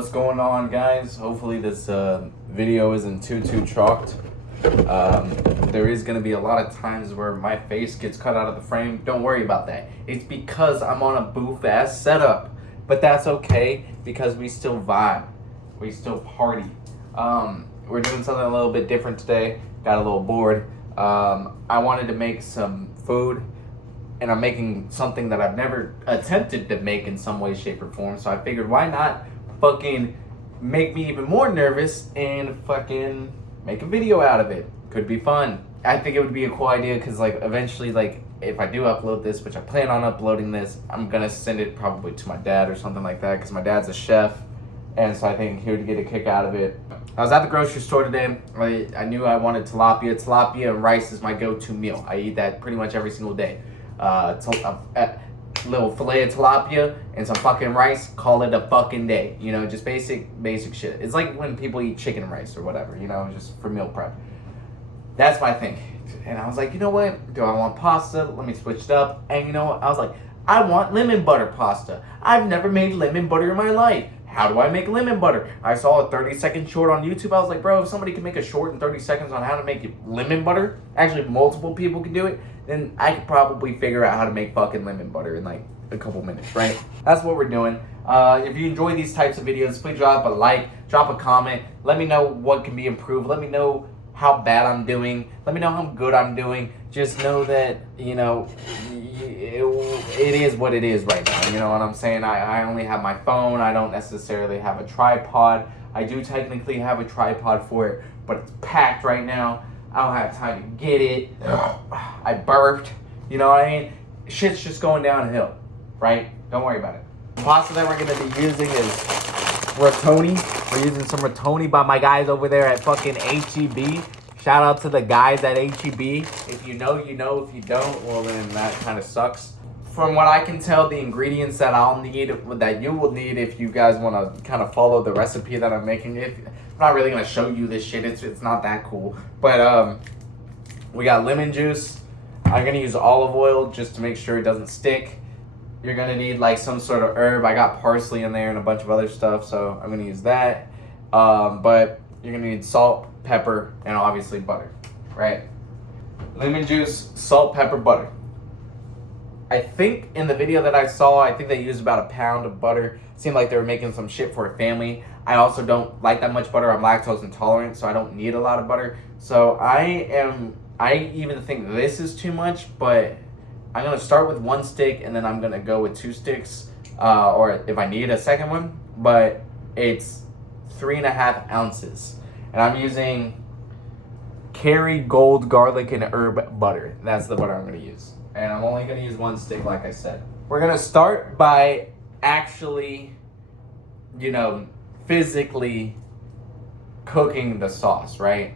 What's going on, guys? Hopefully this video isn't too chalked. There is going to be a lot of times where my face gets cut out of the frame. Don't worry about that. It's because I'm on a boof ass setup, but that's okay because we still vibe, we still party. We're doing something a little bit different today. Got a little bored. I wanted to make some food, and I'm making something that I've never attempted to make in some way, shape, or form. So I figured, why not fucking make me even more nervous and fucking make a video out of it. Could be fun. I think it would be a cool idea because, like, eventually, like, if I do upload this, which I plan on uploading this, I'm gonna send it probably to my dad or something like that because my dad's a chef, and so I think he would get a kick out of it. I was at the grocery store today. I knew I wanted tilapia. Tilapia and rice is my go-to meal. I eat that pretty much every single day. Little fillet of tilapia and some fucking rice, call it a fucking day. You know, just basic shit. It's like when people eat chicken and rice or whatever, you know, just for meal prep. That's my thing. And I was like, you know what? Do I want pasta? Let me switch it up. And you know what? I was like, I want lemon butter pasta. I've never made lemon butter in my life. How do I make lemon butter? I saw a 30-second short on YouTube. I was like, bro, if somebody can make a short in 30 seconds on how to make lemon butter, actually multiple people can do it, then I could probably figure out how to make fucking lemon butter in like a couple minutes, right? That's what we're doing. If you enjoy these types of videos, please drop a like, drop a comment. Let me know what can be improved. Let me know how bad I'm doing. Let me know how good I'm doing. Just know that, you know, it is what it is right now. You know what I'm saying? I only have my phone. I don't necessarily have a tripod. I do technically have a tripod for it, but it's packed right now. I don't have time to get it. I burped. You know what I mean? Shit's just going downhill, right? Don't worry about it. The pasta that we're going to be using is rotini. We're using some rotini by my guys over there at fucking HEB. Shout out to the guys at HEB. If you know, you know. If you don't, well, then that kind of sucks. From what I can tell, the ingredients that I'll need, that you will need if you guys want to kind of follow the recipe that I'm making. I'm not really going to show you this shit. It's not that cool. But we got lemon juice. I'm going to use olive oil just to make sure it doesn't stick. You're going to need like some sort of herb. I got parsley in there and a bunch of other stuff, so I'm going to use that. But you're going to need salt, pepper, and obviously butter, right? Lemon juice, salt, pepper, butter. I think in the video that I saw, I think they used about a pound of butter. It seemed like they were making some shit for a family. I also don't like that much butter. I'm lactose intolerant, so I don't need a lot of butter. So I even think this is too much, but I'm going to start with one stick, and then I'm going to go with 2 sticks, or if I need a second one, but it's 3.5 ounces. And I'm using Kerrygold garlic and herb butter. That's the butter I'm going to use. And I'm only going to use 1 stick, like I said. We're going to start by actually, you know, physically cooking the sauce, right?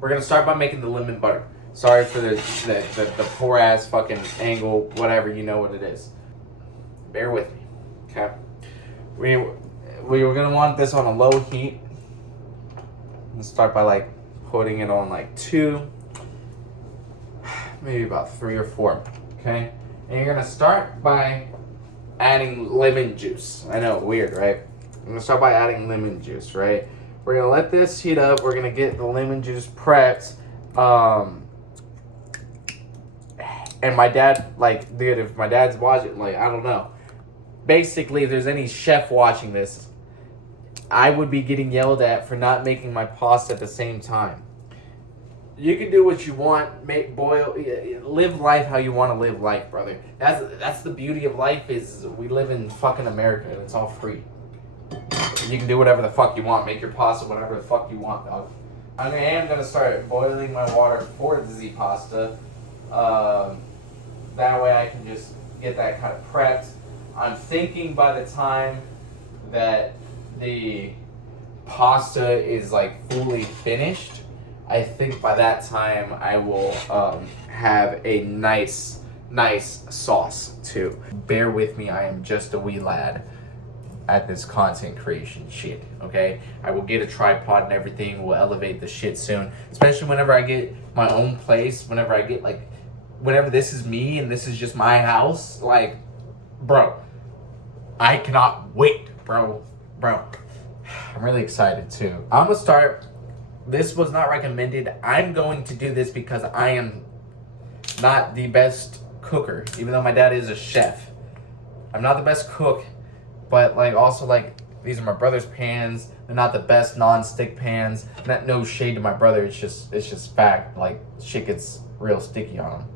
We're going to start by making the lemon butter. Sorry for the poor ass fucking angle, whatever, you know what it is. Bear with me, okay? We were going to want this on a low heat. Let's start by like putting it on like 2, maybe about 3 or 4, okay? And you're gonna start by adding lemon juice. I know, weird, right? I'm gonna start by adding lemon juice, right? We're gonna let this heat up. We're gonna get the lemon juice prepped. And my dad, like, dude, if my dad's watching, like, I don't know. Basically, if there's any chef watching this, I would be getting yelled at for not making my pasta at the same time. You can do what you want, live life how you want to live life, brother. That's the beauty of life, is we live in fucking America and it's all free. You can do whatever the fuck you want, make your pasta whatever the fuck you want, dog. I am gonna start boiling my water for the Z pasta. That way I can just get that kind of prepped. I'm thinking by the time that the pasta is like fully finished, I think by that time I will have a nice sauce too. Bear with me, I am just a wee lad at this content creation shit, okay? I will get a tripod and everything, we'll elevate the shit soon. Especially whenever I get my own place, whenever this is me and this is just my house, like, bro, I cannot wait, bro. I'm really excited too. I'm gonna start. This was not recommended. I'm going to do this because I am not the best cooker, even though my dad is a chef. I'm not the best cook, but like also like these are my brother's pans. They're not the best non-stick pans. Not no shade to my brother. It's just fact. Like shit gets real sticky on them.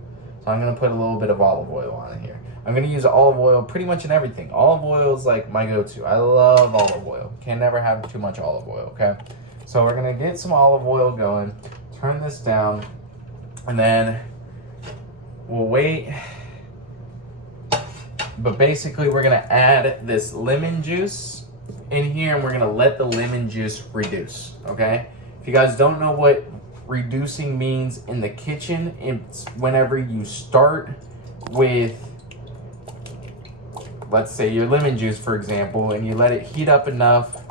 So I'm gonna put a little bit of olive oil on it here. I'm gonna use olive oil pretty much in everything. Olive oil is like my go-to. I love olive oil. Can never have too much olive oil. Okay. So we're gonna get some olive oil going. Turn this down, and then we'll wait. But basically, we're gonna add this lemon juice in here, and we're gonna let the lemon juice reduce. Okay. If you guys don't know what reducing means in the kitchen, it's whenever you start with, let's say your lemon juice, for example, and you let it heat up enough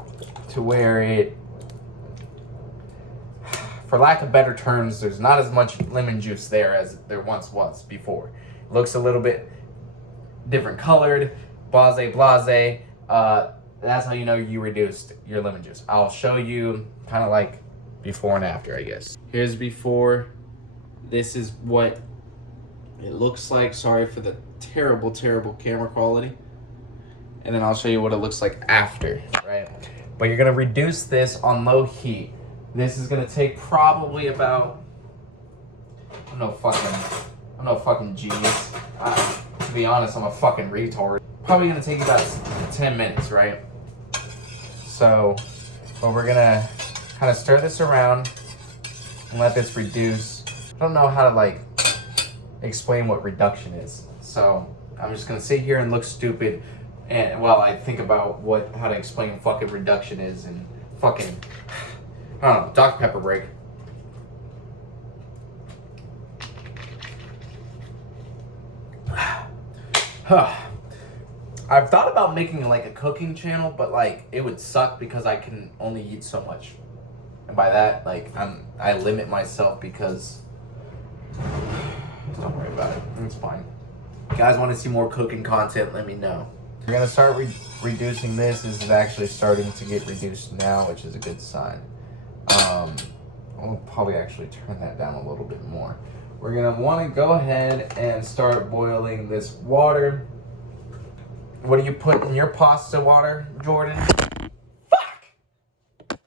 to where it, for lack of better terms, there's not as much lemon juice there as there once was before. It looks a little bit different colored, blase. That's how you know you reduced your lemon juice. I'll show you kind of like before and after, I guess. Here's before. This is what it looks like. Sorry for the terrible camera quality. And then I'll show you what it looks like after, right? But you're gonna reduce this on low heat. This is gonna take probably about, I'm no fucking genius. To be honest, I'm a fucking retard. Probably gonna take about 10 minutes, right? So, but we're gonna kind of stir this around and let this reduce. I don't know how to like explain what reduction is. So I'm just gonna sit here and look stupid and while I think about how to explain fucking reduction is and fucking, I don't know, Dr. Pepper break. I've thought about making like a cooking channel, but like it would suck because I can only eat so much. And by that, like I limit myself because don't worry about it. It's fine. If you guys want to see more cooking content, let me know. We're gonna start reducing this. This is actually starting to get reduced now, which is a good sign. I'll probably actually turn that down a little bit more. We're gonna want to go ahead and start boiling this water. What do you put in your pasta water, Jordan? Fuck!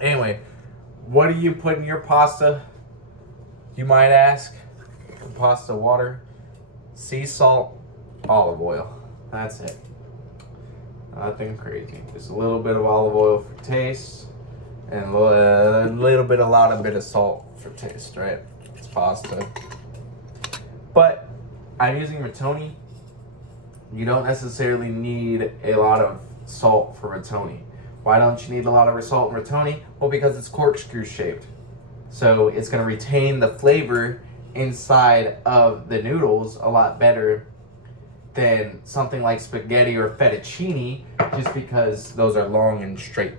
Anyway, what do you put in your pasta, you might ask? Pasta water, sea salt, olive oil. That's it. Nothing crazy. Just a little bit of olive oil for taste, and a lot of salt for taste, right? It's pasta. But I'm using rotini. You don't necessarily need a lot of salt for rotini. Why don't you need a lot of salt in rotini? Well, because it's corkscrew shaped. So it's gonna retain the flavor inside of the noodles a lot better than something like spaghetti or fettuccine, just because those are long and straight.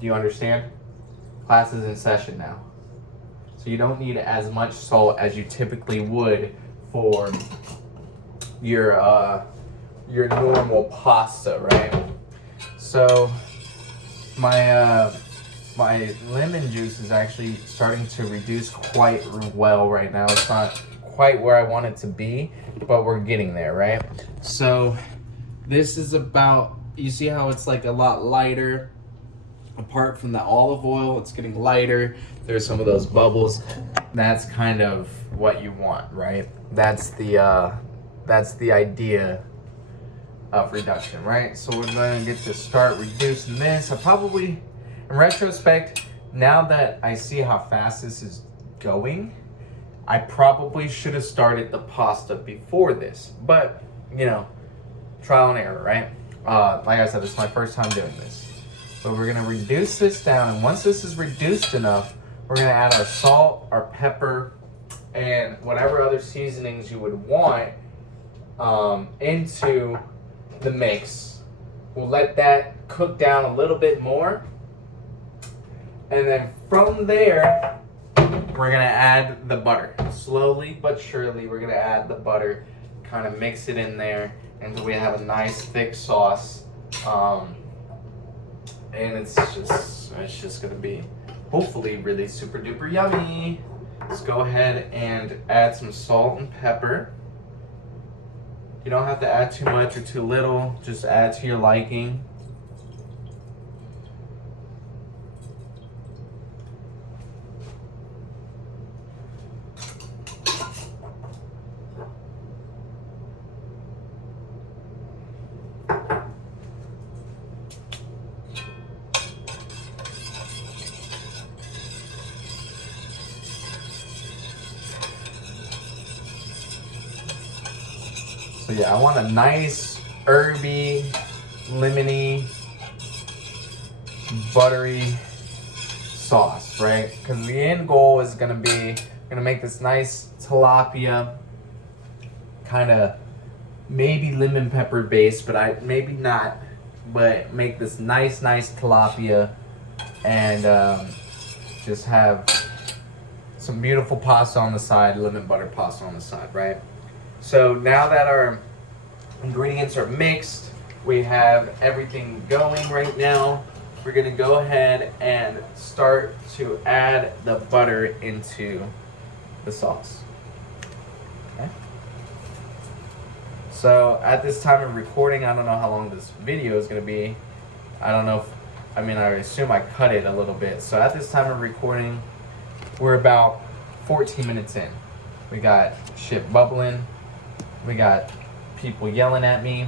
Do you understand? Class is in session now. So you don't need as much salt as you typically would for your normal pasta, right? So my lemon juice is actually starting to reduce quite well right now. It's not quite where I want it to be, but we're getting there, right? So this is about, you see how it's like a lot lighter. Apart from the olive oil, it's getting lighter. There's some of those bubbles. That's kind of what you want, right? That's the idea of reduction, right? So we're gonna get to start reducing this. I probably, in retrospect, now that I see how fast this is going, I probably should have started the pasta before this. But, you know, trial and error, right? Like I said, this is my first time doing this. But we're gonna reduce this down, and once this is reduced enough, we're gonna add our salt, our pepper, and whatever other seasonings you would want into the mix. We'll let that cook down a little bit more, and then from there, we're gonna add the butter. Slowly but surely, we're gonna add the butter, kind of mix it in there until we have a nice thick sauce And it's just gonna be hopefully really super duper yummy. Let's go ahead and add some salt and pepper. You don't have to add too much or too little, just add to your liking. So yeah, I want a nice herby, lemony, buttery sauce, right? Because the end goal is gonna make this nice tilapia, kind of maybe lemon pepper based, but maybe not. But make this nice tilapia, and just have some beautiful pasta on the side, lemon butter pasta on the side, right? So now that our ingredients are mixed, we have everything going right now. We're gonna go ahead and start to add the butter into the sauce. Okay. So at this time of recording, I don't know how long this video is gonna be. I don't know I assume I cut it a little bit. So at this time of recording, we're about 14 minutes in. We got shit bubbling. We got people yelling at me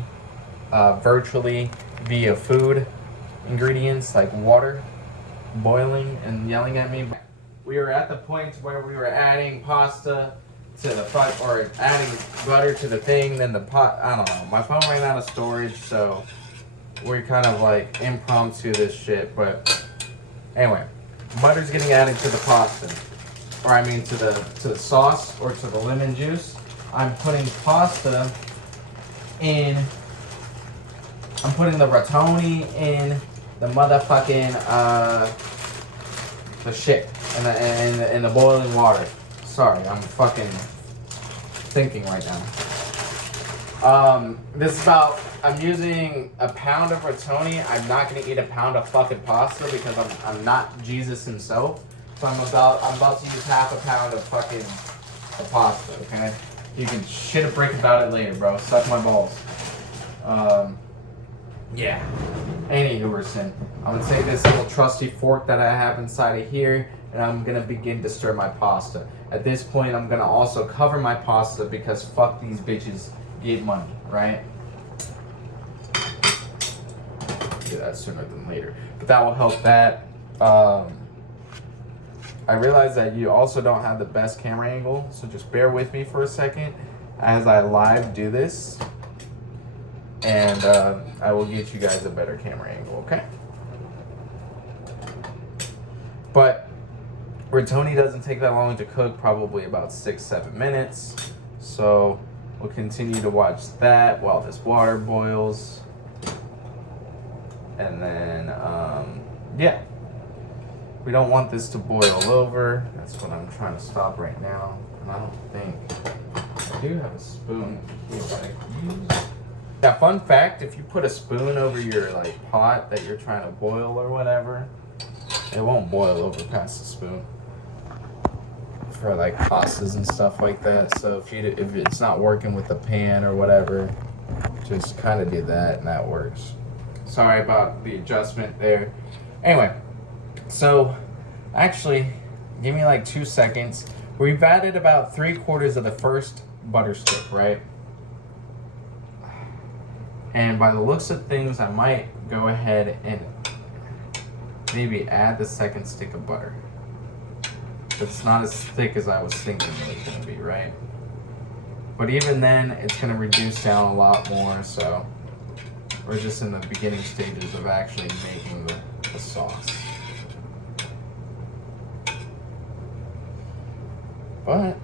virtually via food ingredients like water boiling and yelling at me. We were at the point where we were adding pasta to the or adding butter to the thing, then the pot. I don't know. My phone ran out of storage, so we're kind of like impromptu this shit. But anyway, butter's getting added to the pasta, or to the sauce or to the lemon juice. I'm putting pasta in. I'm putting the rotini in the motherfucking the shit in the boiling water. Sorry, I'm fucking thinking right now. This is about. I'm using a pound of rotini. I'm not gonna eat a pound of fucking pasta because I'm not Jesus himself. So I'm about to use half a pound of fucking pasta. Okay. You can shit a brick about it later, bro. Suck my balls. Yeah. Anywho, I'm gonna take this little trusty fork that I have inside of here, and I'm gonna begin to stir my pasta. At this point, I'm gonna also cover my pasta because fuck these bitches get money, right? Do that sooner than later, but that will help that. I realize that you also don't have the best camera angle, so just bear with me for a second as I live do this, and I will get you guys a better camera angle, okay? But rotini doesn't take that long to cook, probably about 6-7 minutes, so we'll continue to watch that while this water boils, and then, yeah. We don't want this to boil over. That's what I'm trying to stop right now. And I don't think I do have a spoon here that I can use. Yeah, fun fact, if you put a spoon over your pot that you're trying to boil or whatever, it won't boil over past the spoon. For pastas and stuff like that. So if it's not working with the pan or whatever, just kind of do that and that works. Sorry about the adjustment there. Anyway. So, actually, give me 2 seconds. We've added about 3/4 of the first butter stick, right? And by the looks of things, I might go ahead and maybe add the second stick of butter. It's not as thick as I was thinking it was going to be, right? But even then, it's going to reduce down a lot more, so we're just in the beginning stages of actually making the sauce. But,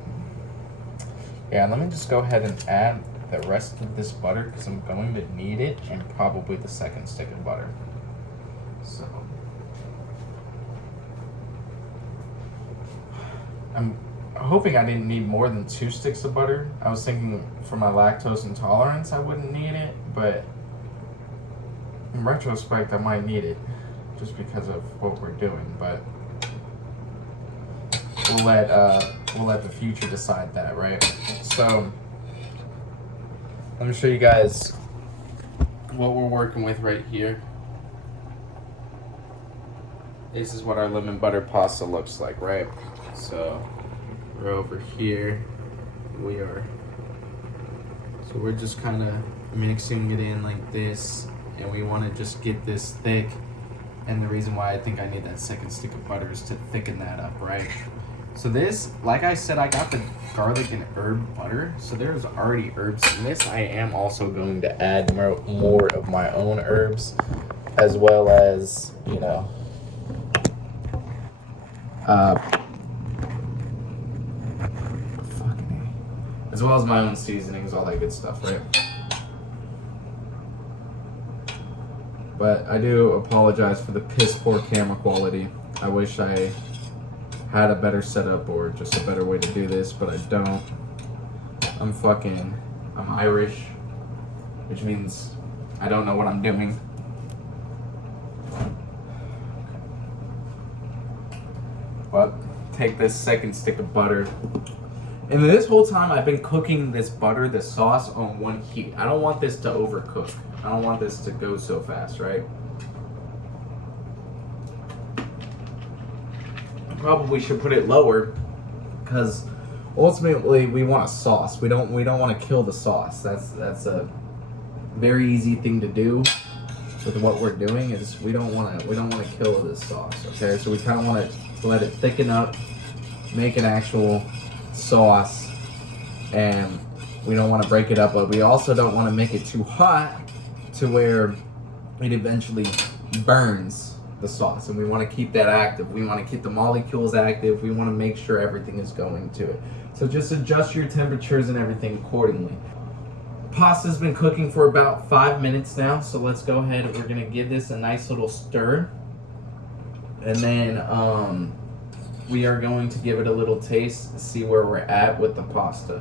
yeah, let me just go ahead and add the rest of this butter because I'm going to need it, and probably the second stick of butter. So, I'm hoping I didn't need more than 2 sticks of butter. I was thinking for my lactose intolerance I wouldn't need it, but in retrospect, I might need it just because of what we're doing, but we'll let the future decide that, right? So let me show you guys what we're working with right here. This is what our lemon butter pasta looks like, right? So we're over here. So we're just kind of mixing it in like this, and we want to just get this thick. And the reason why I think I need that second stick of butter is to thicken that up, right? So this, like I said, I got the garlic and herb butter, so there's already herbs in this. I am also going to add more of my own herbs, as well as, you know, as well as my own seasonings, all that good stuff, right? But I do apologize for the piss poor camera quality. I wish I had a better setup or just a better way to do this, but I don't. I'm Irish, which means I don't know what I'm doing. But take this second stick of butter. And this whole time I've been cooking this butter, this sauce, on one heat. I don't want this to overcook. I don't want this to go so fast, right? Probably should put it lower, because ultimately we want a sauce. We don't want to kill the sauce. That's a very easy thing to do with what we're doing. Is we don't want to kill this sauce. Okay, so we kind of want to let it thicken up, make an actual sauce, and we don't want to break it up, but we also don't want to make it too hot to where it eventually burns the sauce, and we want to keep that active. We want to keep the molecules active. We want to make sure everything is going to it. So just adjust your temperatures and everything accordingly. Pasta's been cooking for about 5 minutes now, so let's go ahead and we're going to give this a nice little stir, and then we are going to give it a little taste, see where we're at with the pasta.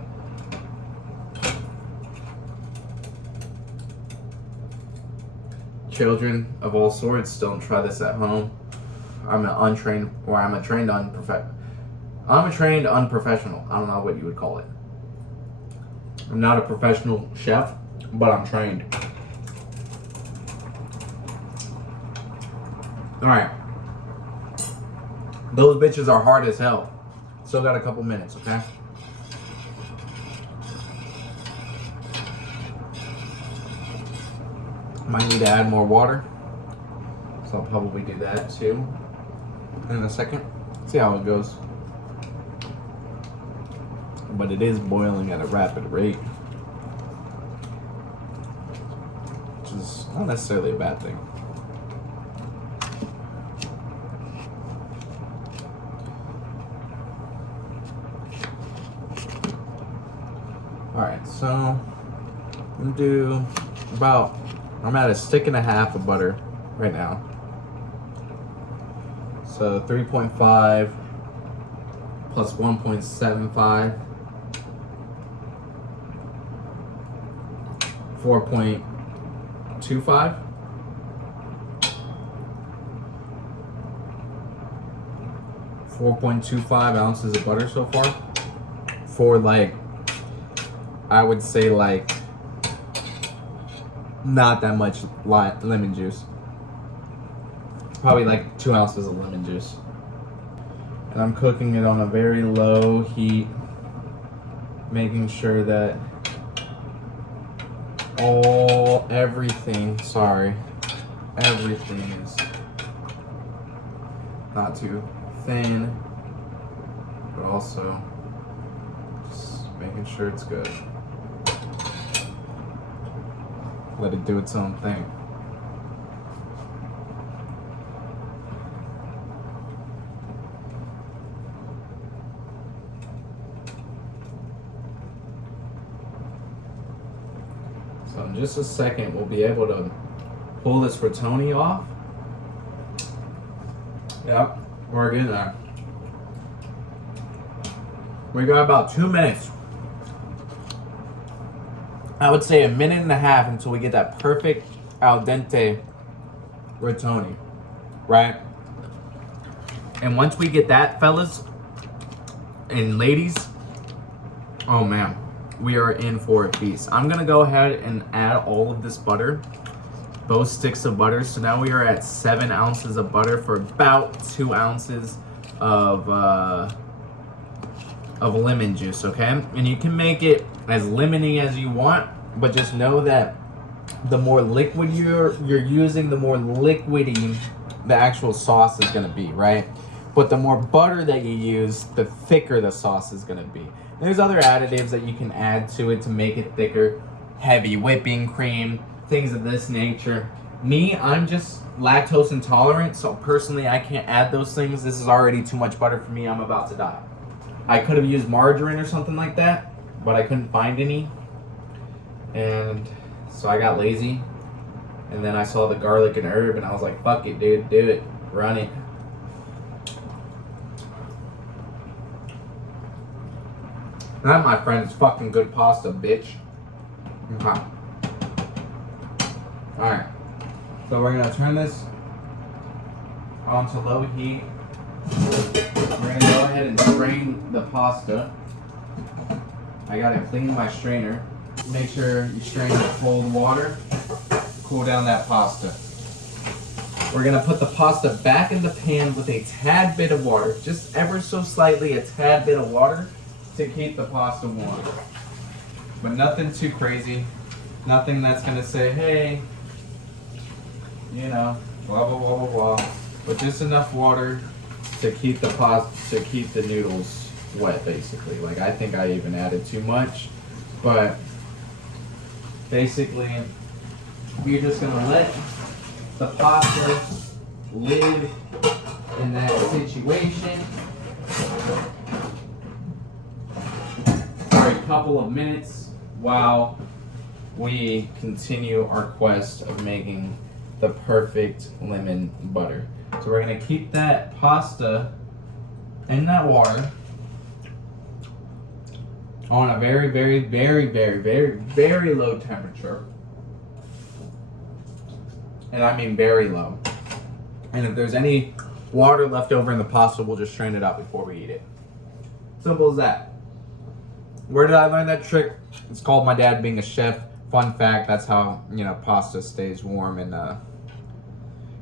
Children of all sorts, don't try this at home. I'm a trained unprofessional. I don't know what you would call it. I'm not a professional chef, but I'm trained. All right. Those bitches are hard as hell. Still got a couple minutes, okay? Might need to add more water, so I'll probably do that too in a second. See how it goes. But it is boiling at a rapid rate, which is not necessarily a bad thing. Alright, so I'm gonna do I'm at a stick and a half of butter right now. So 3.5 plus 1.75, 4.25. 4.25 ounces of butter so far for, like, I would say, like, not that much lemon juice. Probably like 2 ounces of lemon juice. And I'm cooking it on a very low heat, making sure that everything is not too thin, but also just making sure it's good. Let it do its own thing. So in just a second, we'll be able to pull this rotini off. Yep, we're getting there. We got about 2 minutes. I would say a minute and a half until we get that perfect al dente rotini, right? And once we get that, fellas and ladies, oh man, we are in for a feast. I'm gonna go ahead and add all of this butter, both sticks of butter. So now we are at 7 ounces of butter for about 2 ounces of lemon juice, okay? And you can make it as lemony as you want, but just know that the more liquid you're using, the more liquidy the actual sauce is gonna be, right? But the more butter that you use, the thicker the sauce is gonna be. There's other additives that you can add to it to make it thicker, heavy whipping cream, things of this nature. Me, I'm just lactose intolerant, so personally I can't add those things. This is already too much butter for me. I'm about to die. I could have used margarine or something like that, but I couldn't find any. And so I got lazy. And then I saw the garlic and herb and I was like, fuck it, dude, do it, run it. That, my friend, is fucking good pasta, bitch. Okay. Alright. So we're gonna turn this onto low heat. We're gonna go ahead and strain the pasta. I gotta clean my strainer. Make sure you strain with cold water. Cool down that pasta. We're gonna put the pasta back in the pan with a tad bit of water. Just ever so slightly, a tad bit of water to keep the pasta warm. But nothing too crazy. Nothing that's gonna say, hey, you know, blah blah blah blah blah. But just enough water to keep the pasta, to keep the noodles wet, basically. Like, I think I even added too much, but basically we're just gonna let the pasta live in that situation for a couple of minutes while we continue our quest of making the perfect lemon butter. So we're gonna keep that pasta in that water on a very, very, very, very, very, very low temperature. And I mean very low. And if there's any water left over in the pasta, we'll just strain it out before we eat it. Simple as that. Where did I learn that trick? It's called my dad being a chef. Fun fact, that's how, you know, pasta stays warm in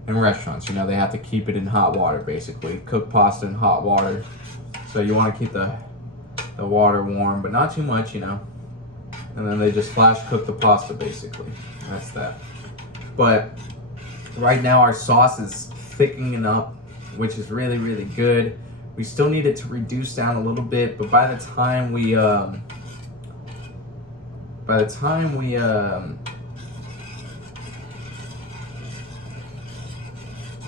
restaurants. You know, they have to keep it in hot water, basically. Cook pasta in hot water. So you want to keep the water warm, but not too much, you know. And then they just flash cook the pasta, basically. That's that. But right now our sauce is thickening up, which is really, really good. We still need it to reduce down a little bit, but by the time we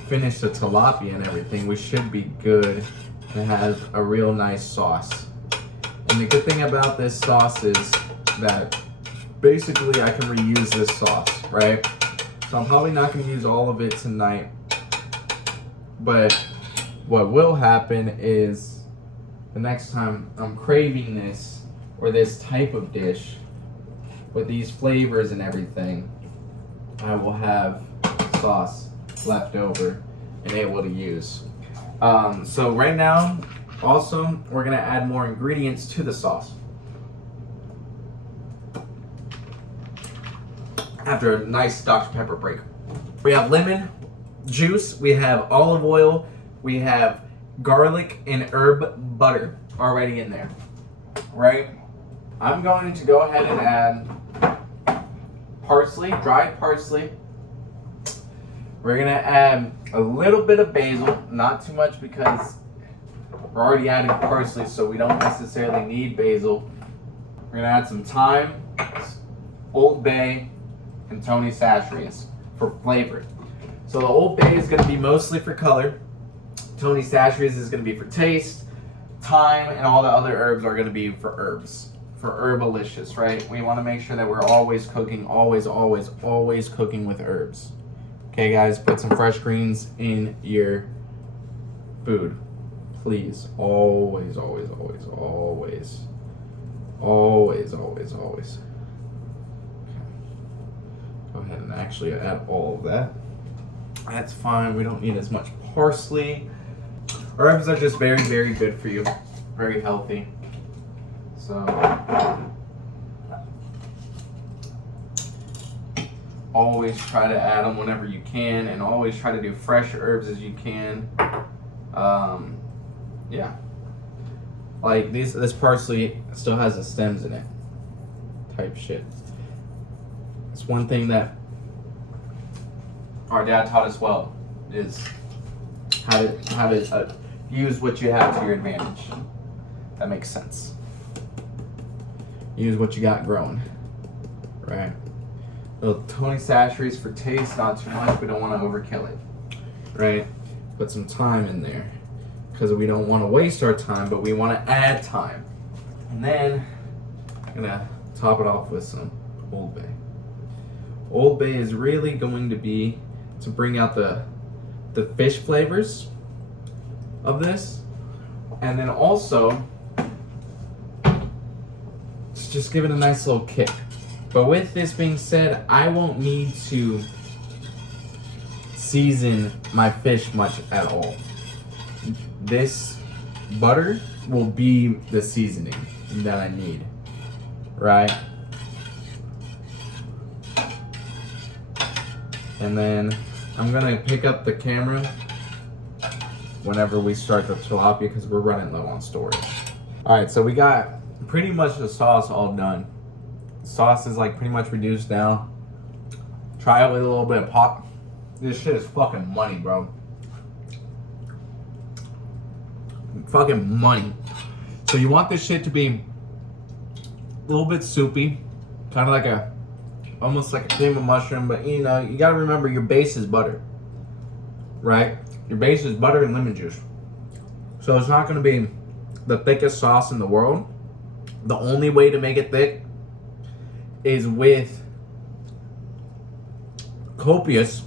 finish the tilapia and everything, we should be good to have a real nice sauce. And the good thing about this sauce is that basically I can reuse this sauce, right? So I'm probably not going to use all of it tonight, but what will happen is the next time I'm craving this or this type of dish with these flavors and everything, I will have sauce left over and able to use. So right now, also, we're gonna add more ingredients to the sauce. After a nice Dr. Pepper break. We have lemon juice, we have olive oil, we have garlic and herb butter already in there, right? I'm going to go ahead and add parsley, dried parsley. We're gonna add a little bit of basil, not too much because we're already adding parsley, so we don't necessarily need basil. We're gonna add some thyme, Old Bay, and Tony Chachere's for flavor. So the Old Bay is gonna be mostly for color. Tony Chachere's is gonna be for taste. Thyme and all the other herbs are gonna be for herbs, for herbalicious, right? We wanna make sure that we're always cooking, always cooking with herbs. Okay guys, put some fresh greens in your food. Please, always. Go ahead and actually add all of that. That's fine. We don't need as much parsley. Herbs are just very, very good for you. Very healthy. So always try to add them whenever you can, and always try to do fresh herbs as you can. Yeah. Like this parsley still has the stems in it. Type shit. It's one thing that our dad taught us well, is how to use what you have to your advantage. That makes sense. Use what you got growing, right? Little Tony Chachere's for taste, not too much. We don't want to overkill it, right? Put some thyme in there because we don't want to waste our time, but we want to add time. And then I'm gonna top it off with some Old Bay. Old Bay is really going to be to bring out the fish flavors of this, and then also just give it a nice little kick. But with this being said, I won't need to season my fish much at all. This butter will be the seasoning that I need, right? And then I'm gonna pick up the camera whenever we start the tilapia because we're running low on storage. All right, so we got pretty much the sauce all done. Sauce is like pretty much reduced down. Try it with a little bit of pop. This shit is fucking money, bro. Fucking money. So you want this shit to be a little bit soupy, kind of like almost like a cream of mushroom, but you know, you gotta remember your base is butter, right? Your base is butter and lemon juice. So it's not gonna be the thickest sauce in the world. The only way to make it thick is with copious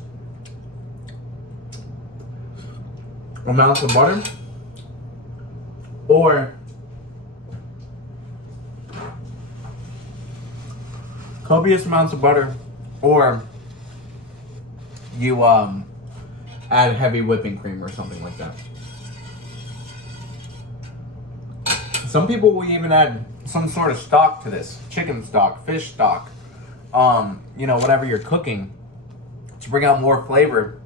amounts of butter or you add heavy whipping cream or something like that. Some people will even add some sort of stock to this. Chicken stock, fish stock, you know, whatever you're cooking to bring out more flavor.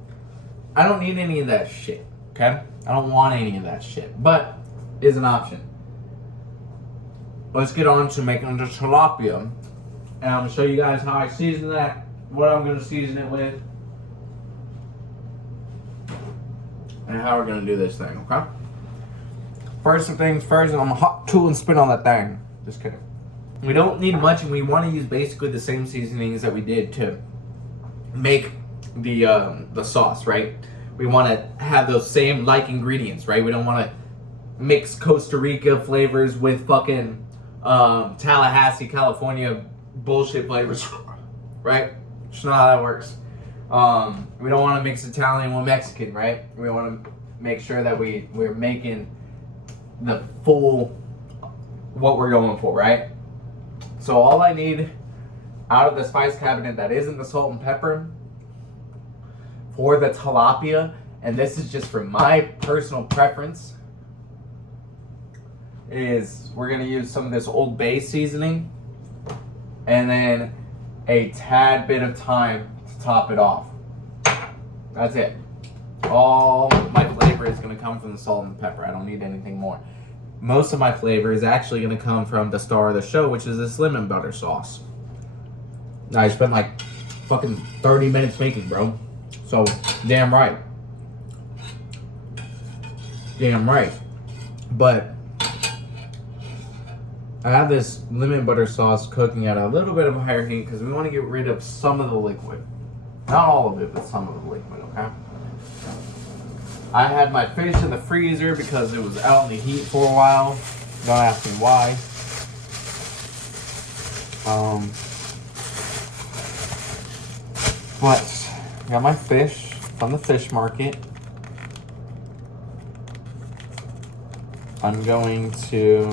I don't need any of that shit, okay? I don't want any of that shit, but is an option. Let's get on to making the tilapia, and I'm gonna show you guys how I season that, what I'm gonna season it with, and how we're gonna do this thing, okay? First things first, I'm gonna hot tool and spit on that thing. Just kidding. We don't need much, and we want to use basically the same seasonings that we did to make the sauce, right? We want to have those same like ingredients, right? We don't want to mix Costa Rica flavors with fucking Tallahassee, California bullshit flavors, right? It's not how that works. We don't want to mix Italian with Mexican, right? We want to make sure that we're making the full what we're going for, right? So all I need out of the spice cabinet that isn't the salt and pepper for the tilapia, and this is just for my personal preference, is we're gonna use some of this Old Bay seasoning and then a tad bit of thyme to top it off. That's it. All my flavor is gonna come from the salt and pepper. I don't need anything more. Most of my flavor is actually gonna come from the star of the show, which is this lemon butter sauce. I spent like fucking 30 minutes making, bro. So, damn right. Damn right. But I have this lemon butter sauce cooking at a little bit of a higher heat because we want to get rid of some of the liquid. Not all of it, but some of the liquid, okay? I had my fish in the freezer because it was out in the heat for a while. Don't ask me why. But I got my fish from the fish market. I'm going to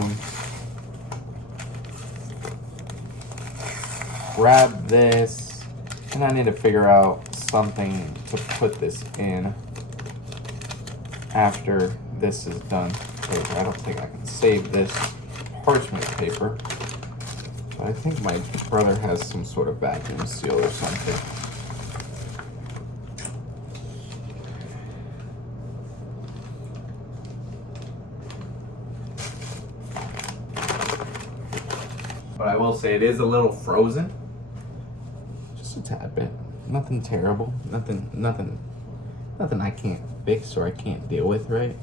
grab this, and I need to figure out something to put this in after this is done. I don't think I can save this parchment paper. But I think my brother has some sort of vacuum seal or something. But I will say it is a little frozen. Just a tad bit. Nothing terrible. Nothing I can't fix or I can't deal with, right?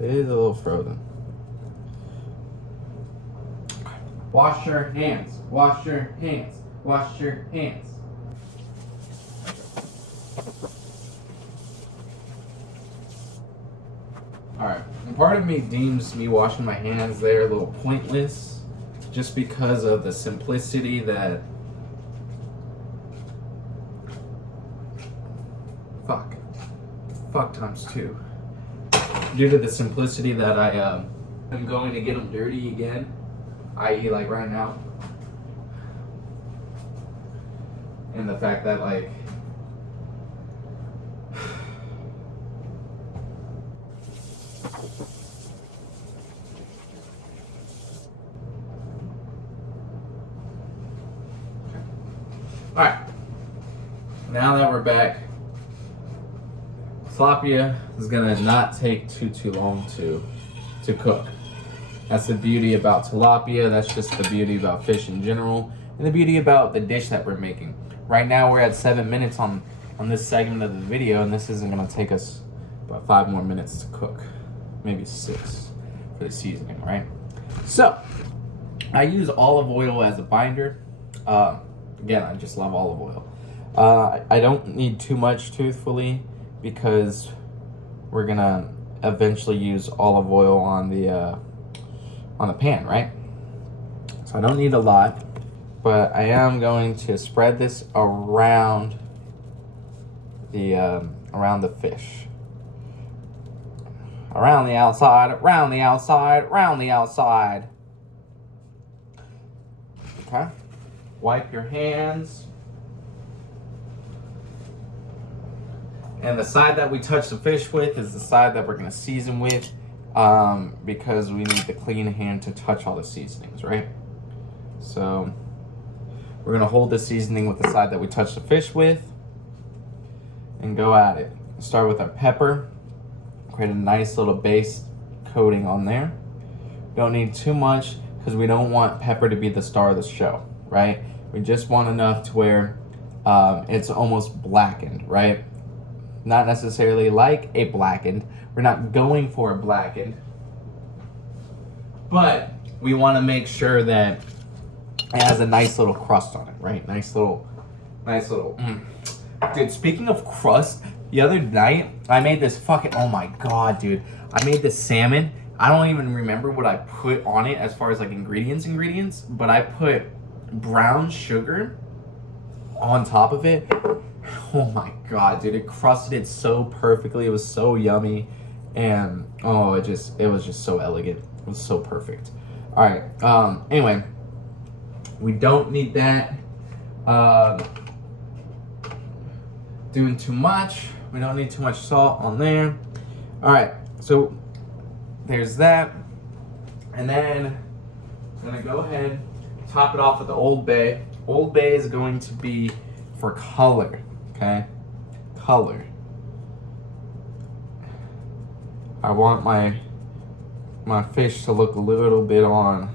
It is a little frozen. Wash your hands. Wash your hands. Wash your hands. Alright, and part of me deems me washing my hands there a little pointless just because of the simplicity that fuck times two. Due to the simplicity that I'm going to get them dirty again, i.e. like right now, and the fact that like alright, now that we're back, tilapia is gonna not take too long to cook. That's the beauty about tilapia. That's just the beauty about fish in general, and the beauty about the dish that we're making. Right now we're at 7 minutes on this segment of the video, and this isn't gonna take us about 5 more minutes to cook, maybe 6 for the seasoning, right? So I use olive oil as a binder. Again, I just love olive oil. I don't need too much, truthfully, because we're gonna eventually use olive oil on the pan, right? So I don't need a lot, but I am going to spread this around the fish. Around the outside, around the outside, around the outside. Okay? Wipe your hands. And the side that we touch the fish with is the side that we're gonna season with, because we need the clean hand to touch all the seasonings, right? So we're gonna hold the seasoning with the side that we touch the fish with and go at it. Start with our pepper, create a nice little base coating on there. Don't need too much because we don't want pepper to be the star of the show, right? We just want enough to where it's almost blackened, right? Not necessarily like a blackened. We're not going for a blackened. But we want to make sure that it has a nice little crust on it, right? Nice little. Dude, speaking of crust, the other night, I made this fucking, oh my god, dude. I made this salmon. I don't even remember what I put on it as far as like ingredients, but I put brown sugar on top of it. Oh my god, dude, it crusted it so perfectly. It was so yummy, and oh, it was just so elegant. It was so perfect. All right. Anyway, we don't need that. Doing too much. We don't need too much salt on there. All right. So there's that, and then I'm gonna go ahead, top it off with the Old Bay. Old Bay is going to be for color. Okay, color. I want my fish to look a little bit on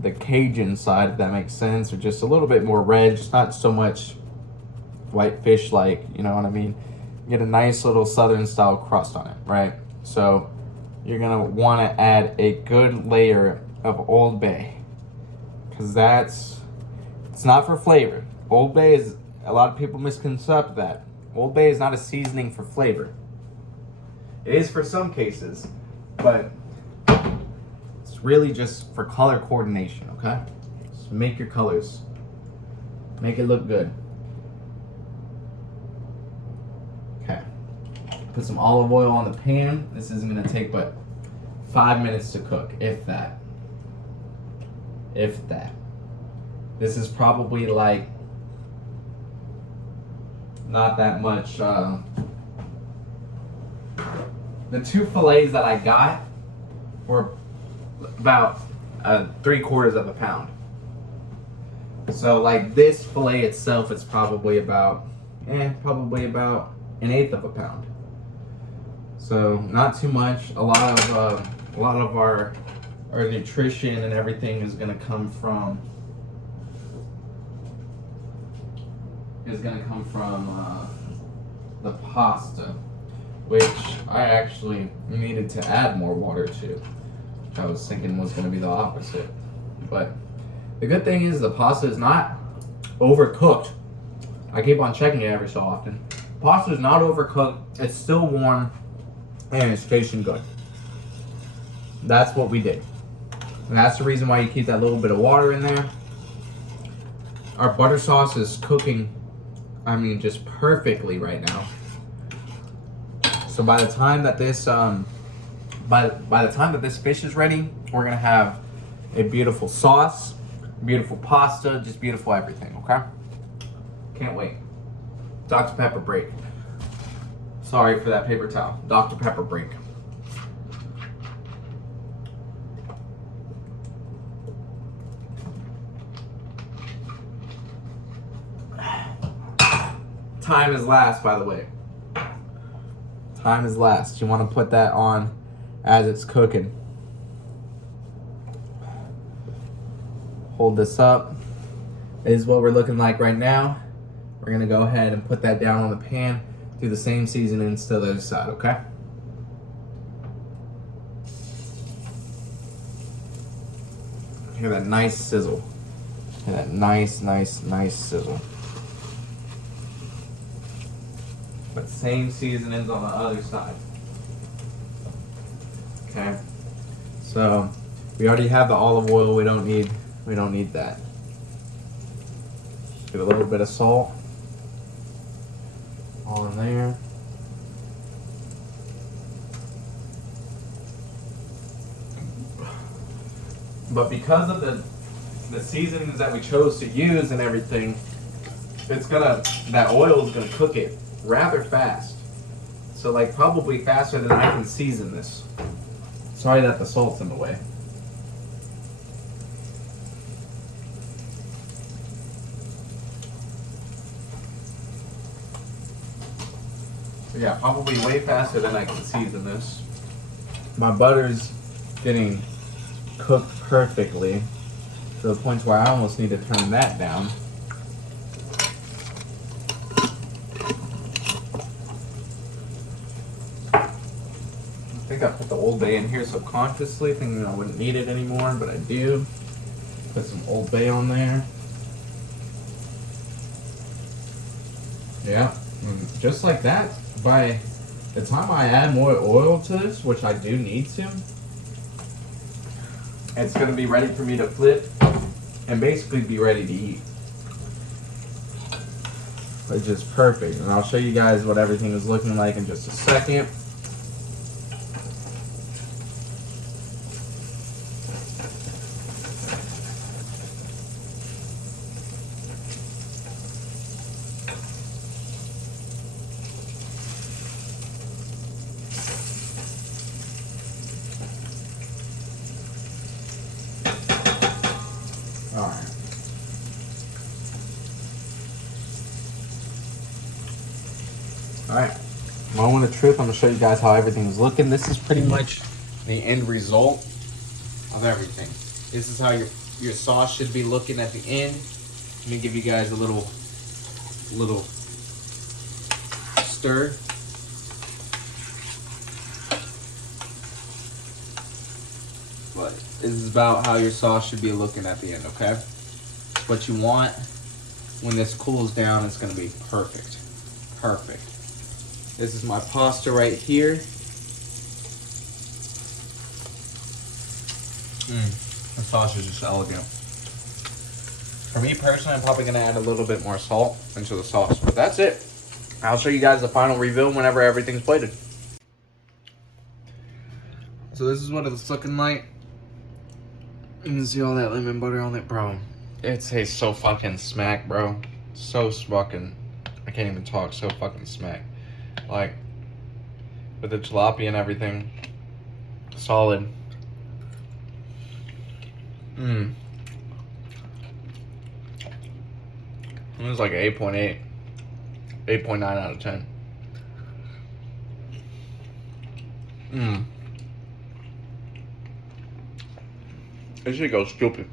the Cajun side, if that makes sense, or just a little bit more red, just not so much white fish like, you know what I mean? Get a nice little southern style crust on it, right? So you're gonna want to add a good layer of Old Bay, because it's not for flavor. Old Bay is, a lot of people misconcept that. Old Bay is not a seasoning for flavor. It is for some cases, but it's really just for color coordination, okay? Just make your colors. Make it look good. Okay. Put some olive oil on the pan. This isn't gonna take but 5 minutes to cook, if that. If that. This is probably like not that much. The 2 fillets that I got were about 3/4 of a pound. So like this fillet itself is probably about an 1/8 of a pound. So not too much. A lot of our nutrition and everything is gonna come from the pasta, which I actually needed to add more water to. I was thinking was gonna be the opposite, but the good thing is the pasta is not overcooked. I keep on checking it every so often. Pasta is not overcooked. It's still warm and it's tasting good. That's what we did. And that's the reason why you keep that little bit of water in there. Our butter sauce is cooking, I mean, just perfectly right now. So by the time that this by the time that this fish is ready, we're gonna have a beautiful sauce, beautiful pasta, just beautiful everything, okay? Can't wait. Dr. Pepper break. Sorry for that paper towel. Dr. Pepper break. Time is last, by the way. Time is last. You want to put that on as it's cooking. Hold this up. This is what we're looking like right now. We're going to go ahead and put that down on the pan. Do the same seasonings to the other side, okay? Hear that nice sizzle. Hear that nice sizzle. But same seasonings on the other side. Okay. So we already have the olive oil. We don't need that. Get a little bit of salt. All in there. But because of the seasonings that we chose to use and everything, that oil is gonna cook it rather fast. So like probably faster than I can season this. Sorry that the salt's in the way. So yeah, probably way faster than I can season this. My butter's getting cooked perfectly to the point where I almost need to turn that down. I think I put the Old Bay in here subconsciously, thinking I wouldn't need it anymore, but I do. Put some Old Bay on there. Yeah, and just like that, by the time I add more oil to this, which I do need to, it's going to be ready for me to flip and basically be ready to eat. Which is perfect. And I'll show you guys what everything is looking like in just a second. Alright. Alright. Moment of truth. I'm going to show you guys how everything is looking. This is pretty much the end result of everything. This is how your sauce should be looking at the end. Let me give you guys a little stir. But this is about how your sauce should be looking at the end, okay? What you want when this cools down is going to be perfect. Perfect. This is my pasta right here. The sauce is just elegant. For me personally, I'm probably going to add a little bit more salt into the sauce. But that's it. I'll show you guys the final reveal whenever everything's plated. So this is what it's looking like. You can see all that lemon butter on it, bro. It tastes so fucking smack, bro. So fucking, I can't even talk, so fucking smack. Like, with the tilapia and everything, solid. It was like 8.8, 8.9 out of 10. This shit goes stupid.